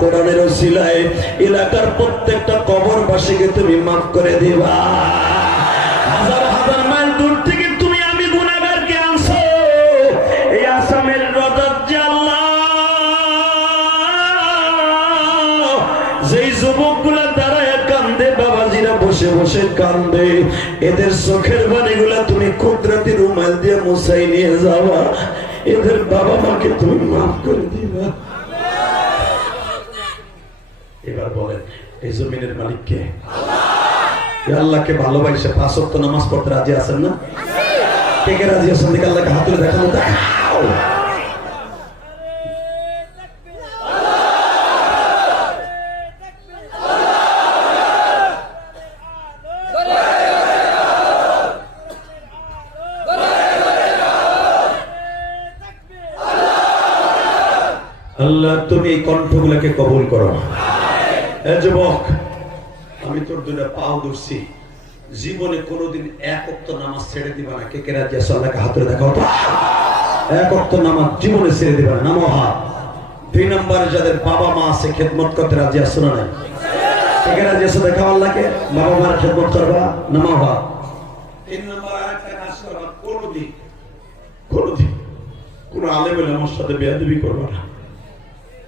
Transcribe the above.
কোরআনের ওসিলায় এলাকার প্রত্যেকটা কবরবাসীকে তুমি মাফ করে দিবা। হাজার হাজার মাইল দূর থেকে তুমি আমি গুনাহগারকে আনছো এই আসামের রজত আল্লাহ, যেই যুবকগুলা দাঁড়ায় কান্দে, বাবাজিরা বসে বসে কান্দে, এদের চোখের পানিগুলা তুমি কুদরতি রুমাল দিয়ে মুছাই নিয়ে যাওয়া, এদের বাবা মাকে তুমি মাফ করে দিবা। এবার বলেন এই জমিনের মালিক কে? আল্লাহকে ভালোবাসে 5 ওয়াক্ত নামাজ পড়তে রাজি আছেন না? কে কে রাজি আছেন? দেখে আল্লাহকে হাত তুলে দেখানো। আল্লাহ তুমি এই কণ্ঠগুলোকে কবুল করো। যুবক, আমি তোর দুটা পাও ধরছি, জীবনে কোনোদিন 1 ওয়াক্ত নামাজ ছেড়ে দিবা না। কে কে রাজি আছো? আল্লাহকে হাত তুলে দেখাও তো। 1 ওয়াক্ত নামাজ জীবনে ছেড়ে দিবা না, নামো হাত। 2 নম্বরে যাদের বাবা মা আছে খেদমত করতে রাজি আছো না নাই? কে কে রাজি আছো? দেখাও আল্লাহকে, বাবা মার খেদমত করবা, নামো হাত। 3 নম্বর আরেকটা কাজ করবা, কোনোদিন কোন আলেম ওলামার সাথে বেয়াদবি করবা না।